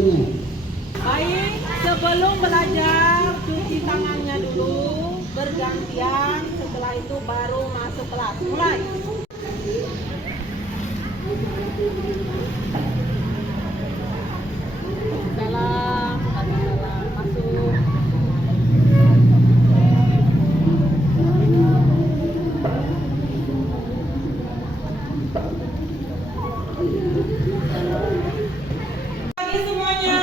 Baik, sebelum belajar cuci tangannya dulu, bergantian. Setelah itu baru masuk kelas. Mulai. Salam, salam, masuk. Pagi semuanya.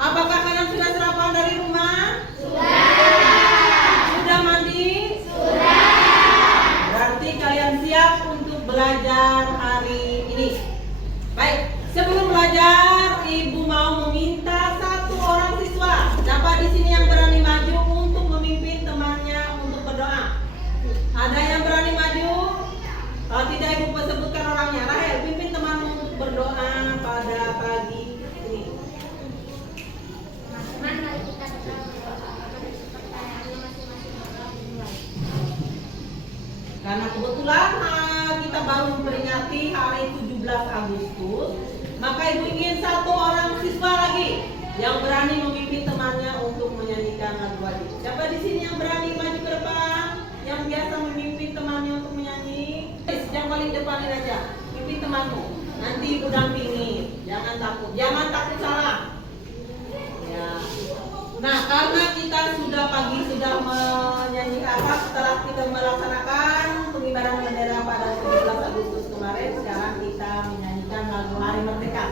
Apakah kalian sudah sarapan dari rumah? Sudah mandi? Berarti kalian siap untuk belajar hari ini. Baik, sebelum belajar, Ibu mau meminta satu orang siswa. Siapa di sini yang berani maju untuk memimpin temannya untuk berdoa? Ada yang berani maju? Kalau tidak, Ibu sebutkan orangnya. Rahel, pimpin temanmu untuk berdoa pada pagi ini. Teman-teman, mari kita berdoa agar pertanyaannya masing-masing orang dimulai. Karena kebetulan kita baru memperingati hari 17 Agustus, maka Ibu ingin satu orang siswa lagi yang berani memimpin temannya untuk menyanyikan lagu wajib. Siapa di sini yang berani maju ke depan? Yang biasa memimpin temannya untuk menyanyi? Yang paling depanin aja, pimpin temanmu. Nanti Ibu dampingi. Jangan takut salah. Ya. Nah, karena kita sudah menyanyi setelah kita melaksanakan pengibaran bendera pada 17 Agustus kemarin, sekarang kita menyanyikan lagu Hari Merdeka.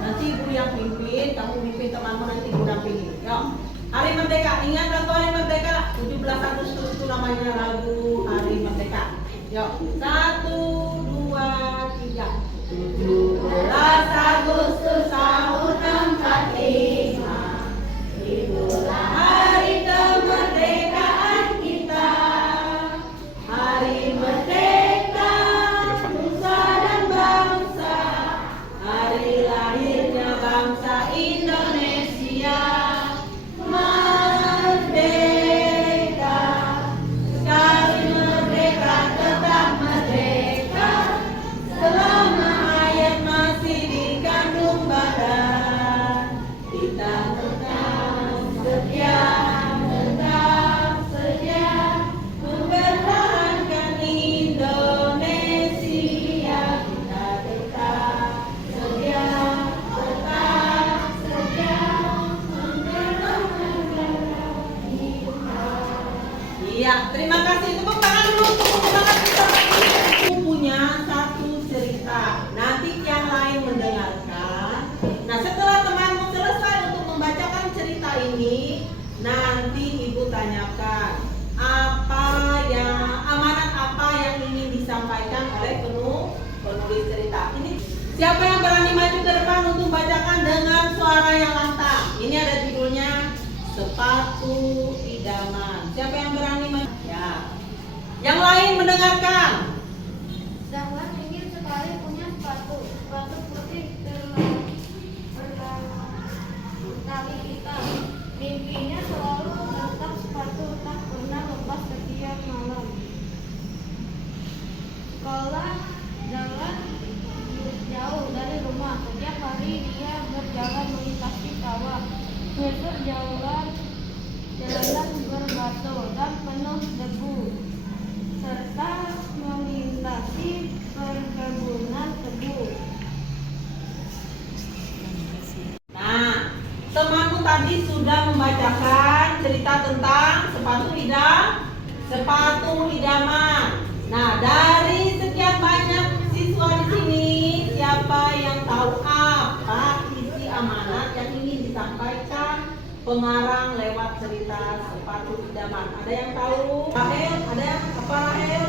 Nanti Ibu yang pimpin, kamu pimpin temanmu, nanti Ibu dampingi. Yuk, Hari Merdeka. Ingat lagu Hari Merdeka? 17 Agustus itu namanya lagu Hari Merdeka. Yuk, 1, 2, 3. 17 Agustus tahun 45. Itulah hari kemerdekaan kita. Hari merdeka nusa dan bangsa. Hari lahirnya bangsa Indonesia. Merdeka, sekali merdeka tetap merdeka. Selama hayat masih dikandung badan, kita tetap setia mempertahankan Indonesia. Kita tetap setia mempertahankan Indonesia. Iya, terima kasih. Tepuk tangan dulu untuk semangat kita. Aku punya satu cerita. Nanti yang lain mendengarkan. Nah, setelah temanmu selesai untuk membacakan cerita ini, nanti Ibu tanyakan amanat apa yang ingin disampaikan oleh penulis cerita. Ini siapa yang berani maju ke depan untuk bacakan dengan suara yang lantang? Ini ada judulnya Sepatu Idaman. Siapa yang berani maju? Ya. Yang lain mendengarkan. Zahwan ingin sekali punya sepatu putih bertali hitam. Mimpinya selalu letak sepatu tak pernah lepas setiap malam. Sekolah jalan jauh dari rumah. Setiap hari dia berjalan melintasi sawah. Besok jalanan berbatu dan penuh debu, serta melintasi perkebunan tebu. Nah, temanmu tadi sudah membacakan cerita tentang sepatu idaman. Nah, dari sekian banyak siswa di sini, siapa yang tahu apa isi amanat yang ingin disampaikan pengarang lewat cerita sepatu idaman? Ada yang tahu? Rahel, ada yang apa Rahel?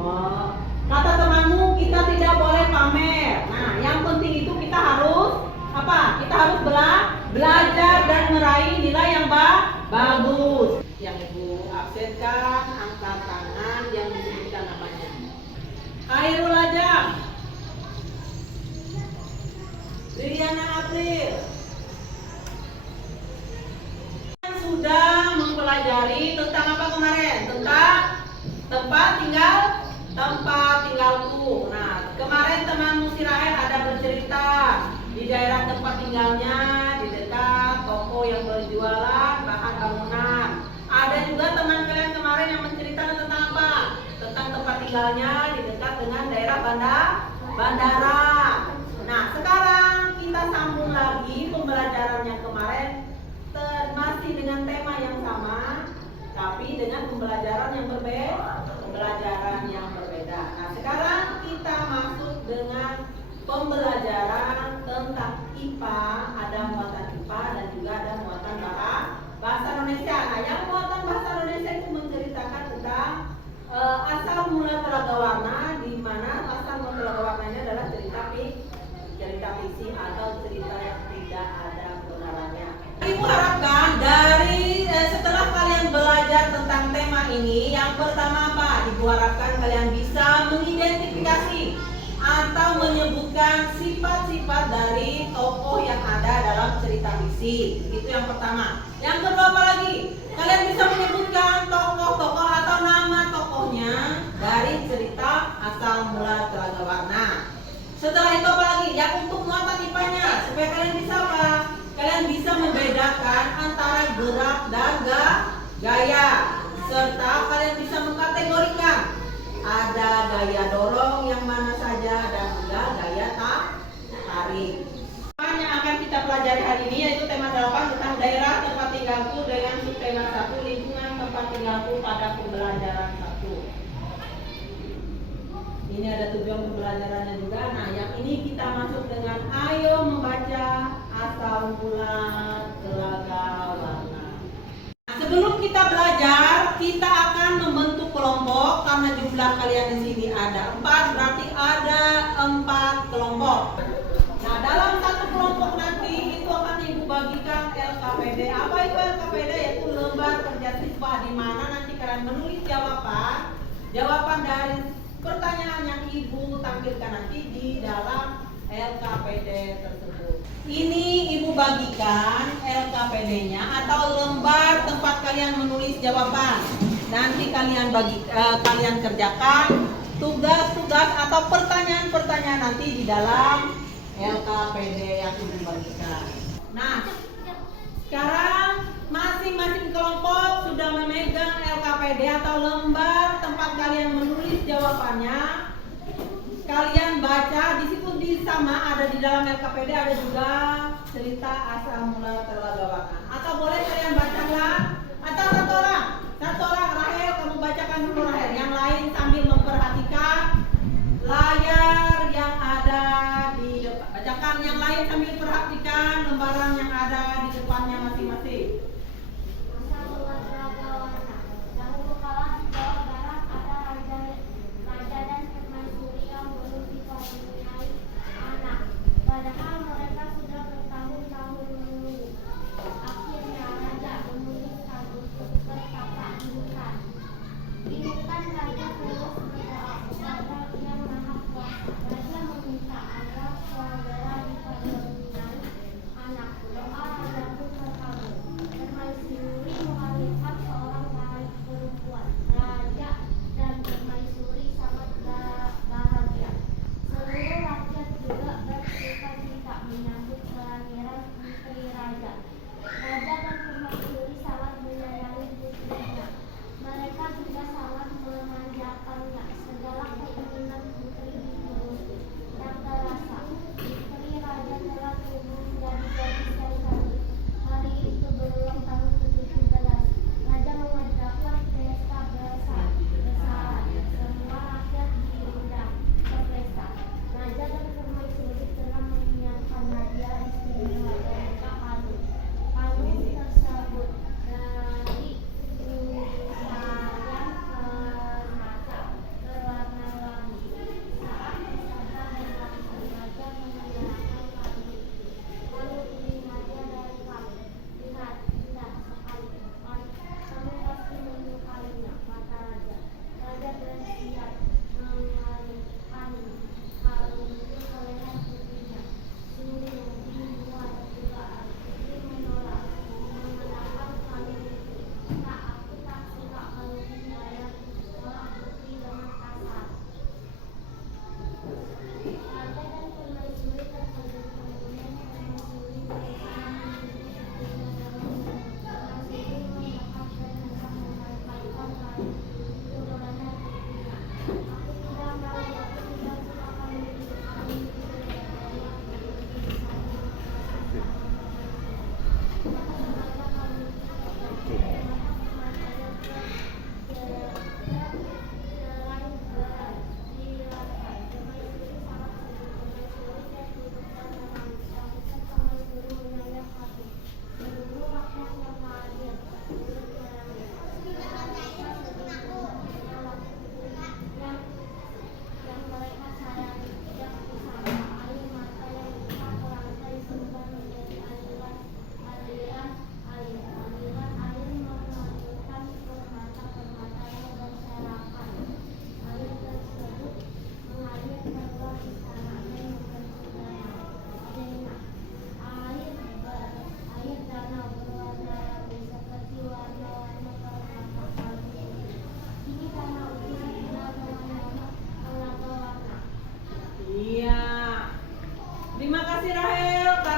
Oh, kata temanmu kita tidak boleh pamer. Nah, yang penting itu kita harus apa? Kita harus belajar dan meraih nilai yang bagus. Yang Ibu absenkan, angkat tangan yang disebutkan namanya. Khairul Ajam, Liliana April. Sudah mempelajari tentang apa kemarin? Tentang tempat tinggalku. Nah, kemarin teman Musirael ada bercerita di daerah tempat tinggalnya, di dekat toko yang berjualan bahan bangunan. Ada juga teman kalian kemarin yang menceritakan tentang apa? Tentang tempat tinggalnya di dekat dengan daerah bandara. Nah, sekarang kita sambung lagi pembelajaran yang kemarin masih dengan tema yang sama, tapi dengan pembelajaran yang berbeda. Nah, sekarang kita masuk dengan pembelajaran tentang IPA, ada muatan IPA dan juga ada muatan bahasa Indonesia. Nah, yang muatan bahasa Indonesia itu menceritakan tentang asal mula telaga warna, di mana asal mula telaga warnanya adalah cerita fiksi atau cerita yang tidak ada kebenarannya. Ibu harapkan dari setelah kalian belajar tentang tema ini, yang pertama apa? Ibu harapkan kalian bisa mengidentifikasi atau menyebutkan sifat-sifat dari tokoh yang ada dalam cerita fiksi. Itu yang pertama. Yang kedua apa lagi? Kalian bisa menyebutkan tokoh-tokoh atau nama tokohnya dari cerita asal mula telaga warna. Setelah itu apa lagi? Yang untuk muatan IPA-nya, supaya kalian bisa apa? Kalian bisa membedakan antara gerak dan gaya, serta kalian bisa mengkategorikan ada gaya dorong yang mana saja dan juga gaya tarik. Tema yang akan kita pelajari hari ini yaitu tema 8 tentang daerah tempat tinggalku dengan subtema 1 lingkungan tempat tinggalku pada pembelajaran 1. Ini ada tujuan pembelajarannya juga. Nah, yang ini kita masuk dengan ayo membaca asal mula telaga warna. Nah, sebelum kita belajar, kita akan membentuk kelompok karena jumlah kalian di sini ada 4, berarti ada 4 kelompok. Nah, dalam satu kelompok nanti itu akan ibu bagikan LKPD. Apa itu LKPD? Yaitu lembar kerja siswa, di mana nanti kalian menulis jawaban dari pertanyaan yang ibu tampilkan nanti di dalam LKPD tersebut. Ini ibu bagikan LKPD-nya atau lembar tempat kalian menulis jawaban. Nanti kalian kalian kerjakan tugas-tugas atau pertanyaan-pertanyaan nanti di dalam LKPD yang ibu bagikan. Nah, sekarang masing-masing kelompok sudah memegang LKPD atau lembar tempat kalian menulis jawabannya. Kalian baca di situ sama ada di dalam LKPD ada juga cerita asal mula telaga warna. Atau boleh kalian bacakan atau satu orang Rahel, kamu bacakan dulu Rahel. Yang lain sambil memperhatikan layar yang ada di depan. Bacakan yang lain sambil perhatikan lembaran yang ada di depannya masing-masing. Asal mula telaga warna. Dahulu kala di Jawa Barat ada raja dan permaisuri yang belum bisa mempunyai anak. Padahal mereka sudah bertahun-tahun menunggu. Akhirnya raja menulis satu perkata di hutan. Ini kan raja terus berdoa kepada Yang Maha Kuasa. Raja meminta agar segera dikaruniai anak. Doa raja pun terkabul.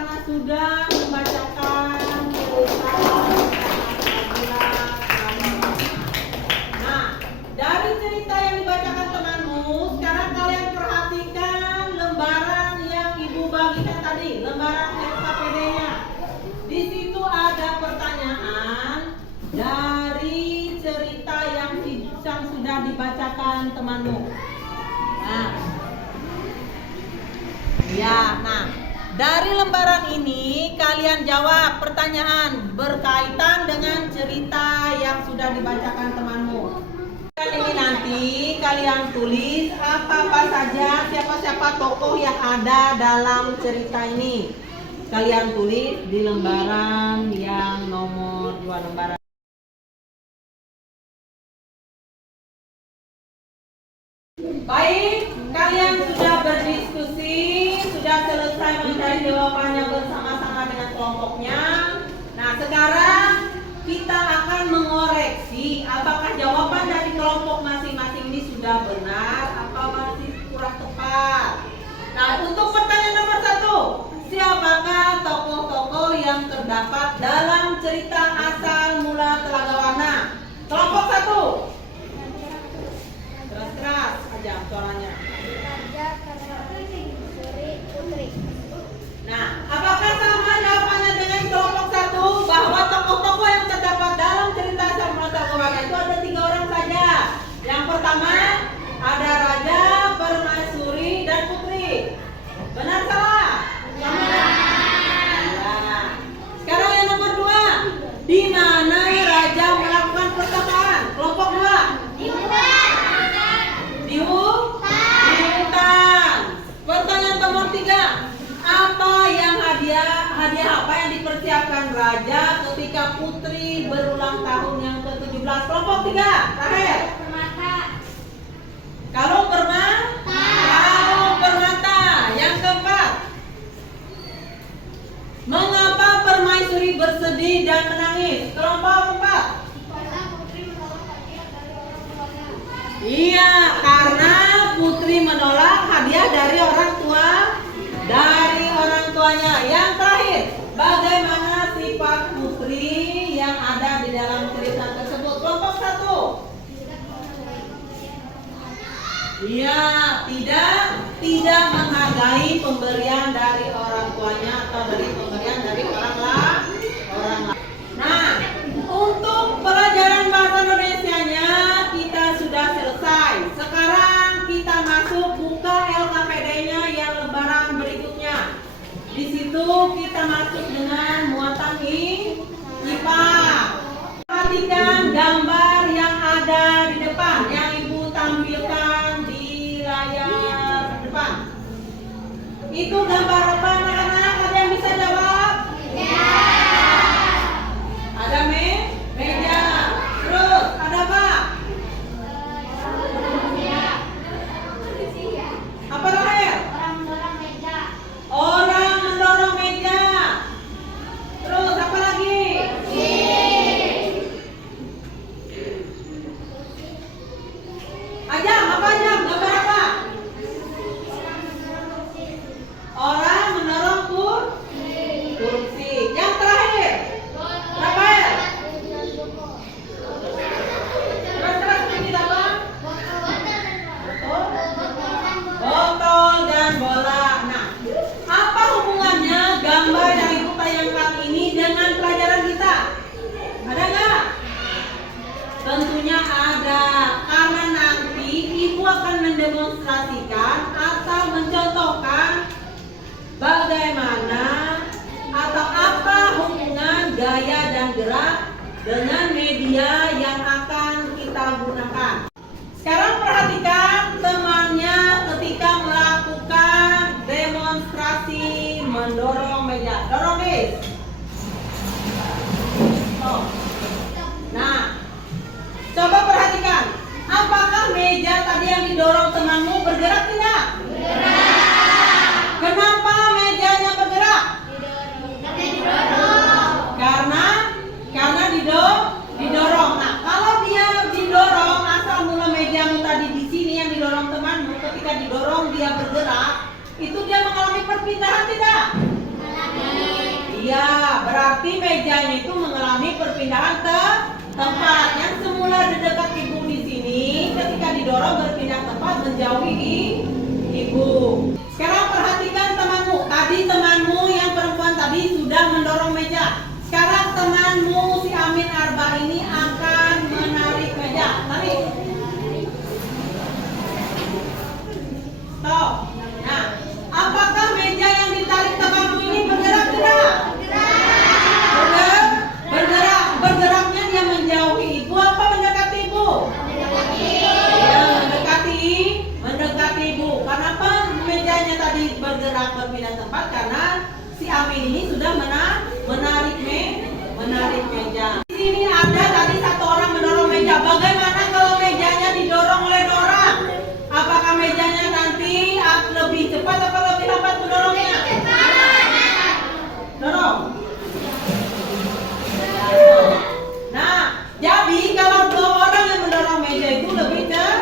karena sudah membacakan selesai. Nah, dari cerita yang dibacakan temanmu, sekarang kalian perhatikan lembaran yang ibu bagikan tadi, lembaran LKPD-nya. Di situ ada pertanyaan dari cerita yang sudah dibacakan temanmu. Nah, dari lembaran ini kalian jawab pertanyaan berkaitan dengan cerita yang sudah dibacakan temanmu. Ini nanti kalian tulis apa saja, siapa-siapa tokoh yang ada dalam cerita ini. Kalian tulis di lembaran yang nomor 2 lembaran. Baik, kalian sudah berdiskusi, sudah selesai mencari jawabannya bersama-sama dengan kelompoknya. Nah, sekarang kita akan mengoreksi apakah jawaban dari kelompok masing-masing ini sudah benar atau masih kurang tepat. Nah, untuk pertanyaan nomor 1, siapakah tokoh-tokoh yang terdapat dalam cerita asal mula Telaga Warna? Kelompok 1. Keras aja suaranya. Raja, Permaisuri, Putri. Nah, apakah sama jawabannya dengan kelompok 1 bahwa tokoh-tokoh yang terdapat dalam cerita asal mula Telaga Warna itu ada 3 orang saja. Yang pertama ada Raja, Permaisuri, dan Putri. Benar salah? Benar. Sekarang yang nomor 2, di mana Raja melakukan pertapaan? Kelompok 2. Di hutan. Pertanyaan nomor 3, apa yang hadiah apa yang dipersiapkan Raja ketika Putri berulang tahun yang ke-17? Kelompok 3 terakhir. Permata. Kalung permata. Yang keempat, mengapa Permaisuri bersedih dan menangis? Kelompok 4. Karena Putri menolak hadiah dari orang tuanya. Iya, karena Putri menolak hadiah dari orang tuanya. Yang terakhir, bagaimana sifat Putri yang ada di dalam cerita tersebut? Kelompok 1. Iya, tidak menghargai pemberian dari orang tuanya atau dari pemberian dari orang lain. Nah, untuk pelajaran bahasa Indonesianya kita sudah selesai. Sekarang kita masuk buka LKPD-nya yang lembaran berikutnya. Di situ kita masuk dengan muatan IPA. Perhatikan gambar yang ada di depan, yang Ibu tampilkan di layar depan. Itu gambar apa, anak-anak? Ada yang bisa jawab? Ada meja. Terus ada apa? Apa terakhir? Orang mendorong meja. Orang mendorong meja. Terus apa lagi? Ajam, apa Ajam? Gambar apa? Orang mendorong kursi. Yang terakhir? Berapa ya? Terus sedikit apa? Botol dan bola. Nah, apa hubungannya gambar yang Ibu tayangkan ini dengan pelajaran kita? Ada nggak? Tentunya ada, karena nanti Ibu akan mendemonstrasikan atau mencontohkan bagaimana atau apa hubungan gaya dan gerak dengan media yang akan kita gunakan. Sekarang perhatikan temannya ketika melakukan demonstrasi mendorong meja. Dorong guys. Nah, coba perhatikan. Apakah meja tadi yang didorong temanmu bergerak tidak? Bergerak. Kenapa mejanya bergerak? Karena didorong. Nah, kalau dia didorong, asal mula mejamu tadi di sini yang didorong temanmu, ketika didorong dia bergerak, itu dia mengalami perpindahan tidak? Berarti mejanya itu mengalami perpindahan tempat. Yang semula di dekat ibu di sini, ketika didorong berpindah tempat menjauhi ibu. Sekarang perhatikan temanmu. Tadi temanmu yang perempuan tadi sudah mendorong meja. Sekarang temanmu si Amin Arba ini akan menarik meja. Tarik. Stop. Nah, apakah meja yang ditarik temanmu ini bergerak tidak? Bergerak. Bergeraknya dia menjauhi ibu apa mendekati ibu? Ya, mendekati ibu. Kenapa mejanya tadi bergerak berpindah tempat? Karena si Amin ini sudah menarik meja. Di sini ada tadi satu orang mendorong meja. Bagaimana kalau mejanya didorong oleh orang? Apakah mejanya nanti lebih cepat atau lebih lambat mendorongnya? Dorong. Nah, jadi kalau dua orang yang mendorong meja itu lebih cepat.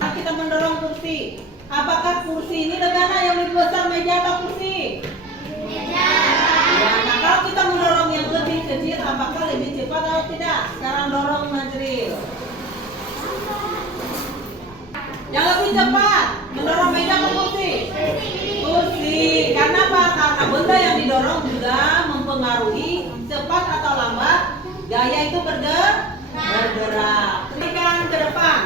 Nah, kita mendorong kursi. Apakah kursi ini negara yang lebih besar meja atau kursi? Meja. Ya, nah kalau kita mendorong yang lebih kecil, apakah lebih cepat atau tidak? Sekarang dorong Najril. Yang lebih cepat mendorong meja atau kursi? Kursi. Karena apa? Karena benda yang didorong juga mempengaruhi cepat atau lambat gaya itu bergerak. Berikan ke depan.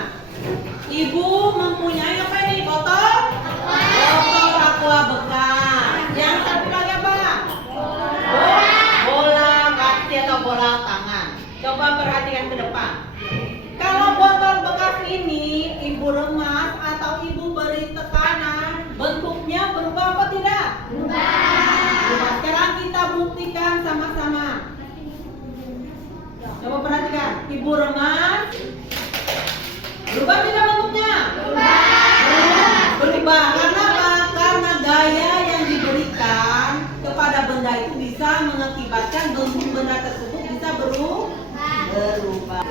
Ibu mempunyai apa ini? Botol aqua bekas. Yang satu lagi apa? Bola kaki atau bola tangan. Coba perhatikan ke depan. Kalau botol bekas ini ibu remas atau ibu beri tekanan, bentuknya berubah apa tidak? Berubah. Sekarang kita buktikan sama-sama. Coba perhatikan. Ibu remas. Berubah tidak bentuknya? Berubah. Karena apa? Karena gaya yang diberikan kepada benda itu bisa mengakibatkan bentuk benda tersebut bisa berubah.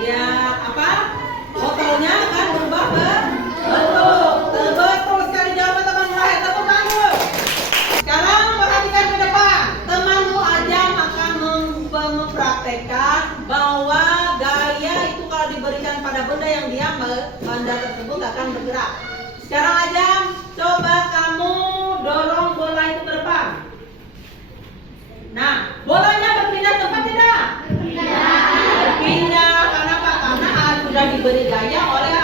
Ya, apa? Botolnya akan berubah bentuk. Betul sekali jawaban teman Rahel. Tepuk tangan. Sekarang perhatikan ke depan. Temanmu Ajam akan mempraktekkan bahwa gaya itu kalau diberikan pada benda yang diam, benda tersebut akan bergerak. Sekarang Ajam, coba kamu dorong bola itu ke depan. Nah, bolanya berpindah tempat tidak? Berpindah. Karena apa? Karena sudah diberi gaya oleh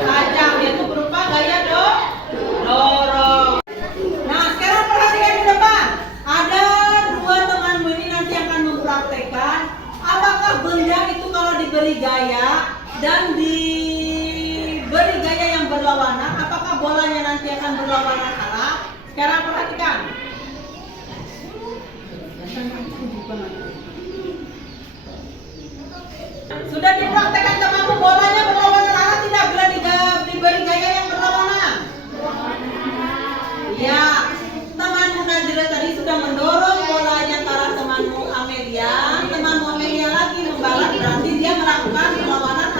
Ajam, yaitu berupa gaya dorong. Nah, sekarang perhatikan di depan. Ada dua temanmu ini nanti akan mempraktekkan apakah benda itu kalau diberi gaya dan diberi gaya yang berlawanan, apakah bolanya nanti akan berlawanan arah? Sekarang perhatikan. Sudah dipraktekkan temanmu bolanya berlawanan arah tidak bila diberi gaya yang berlawanan? Ya, temanmu Najila tadi sudah mendorong bolanya ke arah temanmu Amelia. Temanmu Amelia lagi membalas, berarti dia melakukan perlawanan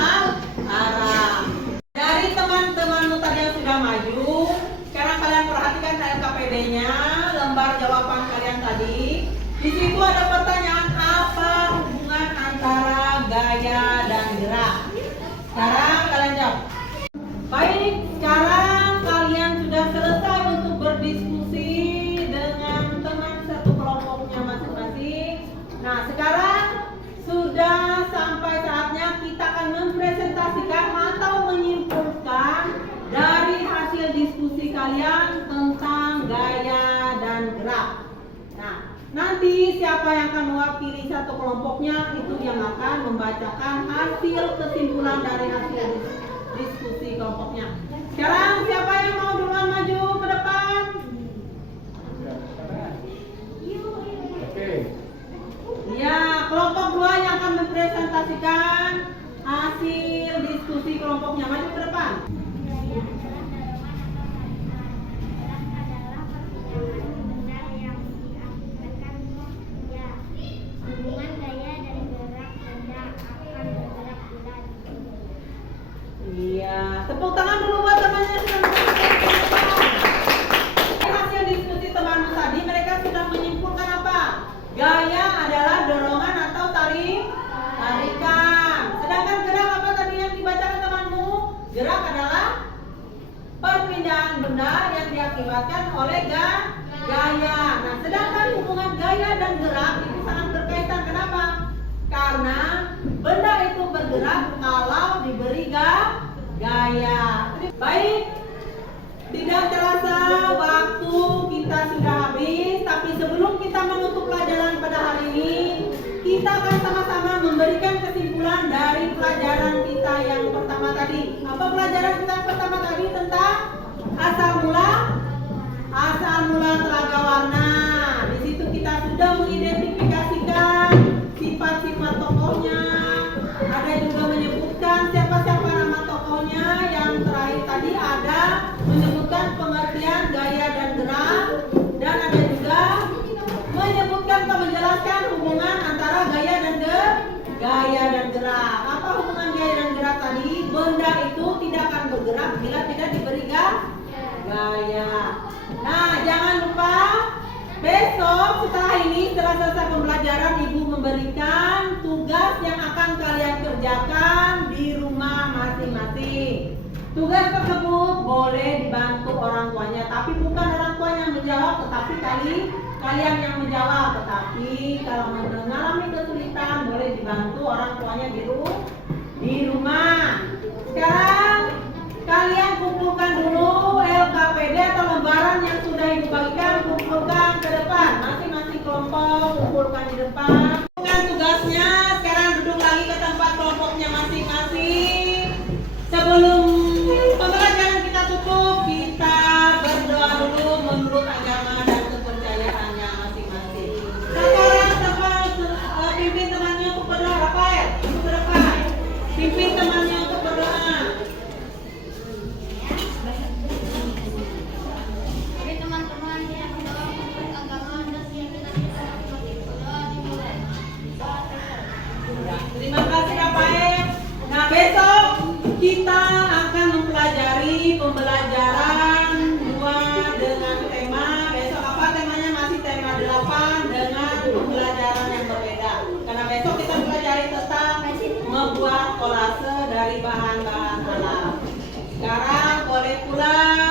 arah. Dari teman-temanmu tadi yang sudah maju, sekarang kalian perhatikan LKPD-nya, lembar jawaban kalian tadi. Di situ ada pertanyaan, apa hubungan antara gaya dan gerak? Sekarang kalian jawab. Baik, sekarang kalian sudah selesai untuk berdiskusi dengan teman satu kelompoknya masing-masing. Nah, sekarang sudah sampai saatnya kita akan mempresentasikan atau menyimpulkan dari hasil diskusi kalian tentang gaya dan gerak. Nah, nanti siapa yang akan mewakili satu kelompoknya itu yang akan membacakan hasil kesimpulan dari hasil diskusi kelompoknya. Sekarang siapa yang mau duluan maju ke depan? Ya, kelompok 2 yang akan mempresentasikan hasil diskusi kelompoknya. Maju ke depan. Hubungan diakibatkan oleh gaya. Nah, sedangkan hubungan gaya dan gerak itu sangat berkaitan. Kenapa? Karena benda itu bergerak kalau diberi gaya. Baik, tidak terasa waktu kita sudah habis, tapi sebelum kita menutup pelajaran pada hari ini, kita akan sama-sama memberikan kesimpulan dari pelajaran kita yang pertama tadi. Apa pelajaran kita yang pertama tadi? Tentang asal mula telaga warna. Di situ kita sudah mengidentifikasikan sifat-sifat tokohnya. Ada juga menyebutkan siapa-siapa nama tokohnya. Yang terakhir tadi ada menyebutkan pengertian gaya dan gerak, dan ada juga menyebutkan atau menjelaskan hubungan antara gaya dan gerak. Apa hubungan gaya dan gerak tadi? Benda itu tidak akan bergerak bila tidak diberi gaya. Nah, jangan lupa besok setelah ini, setelah selesai pembelajaran, Ibu memberikan tugas yang akan kalian kerjakan di rumah masing-masing. Tugas tersebut boleh dibantu orang tuanya, tapi bukan orang tua yang menjawab, tetapi kalian yang menjawab. Tetapi kalau mengalami kesulitan, boleh dibantu orang tuanya di rumah. Sekarang kalian kumpulkan dulu LKPD atau lembaran yang sudah Ibu bagikan, kumpulkan ke depan. Masing-masing kelompok kumpulkan di depan. Kumpulkan tugasnya. Sekarang duduk lagi ke tempat kelompoknya masing-masing. Sebelum pembelajaran kita tutup, kita berdoa dulu menurut agama dan kepercayaannya masing-masing. Sekarang pimpin temannya untuk berdoa. Rafael, untuk ke depan. Pimpin temannya untuk berdoa. Oke teman-teman, yang dalam menurut agama dan keyakinan kita seperti berdoa dimulai. Ya, terima kasih Rafael. Nah, besok kita akan mempelajari pembelajaran 2 dengan tema. Besok apa temanya? Masih tema 8 dengan pembelajaran yang berbeda. Karena besok kita pelajari tentang membuat kolase dari bahan-bahan alam. Sekarang boleh pulang.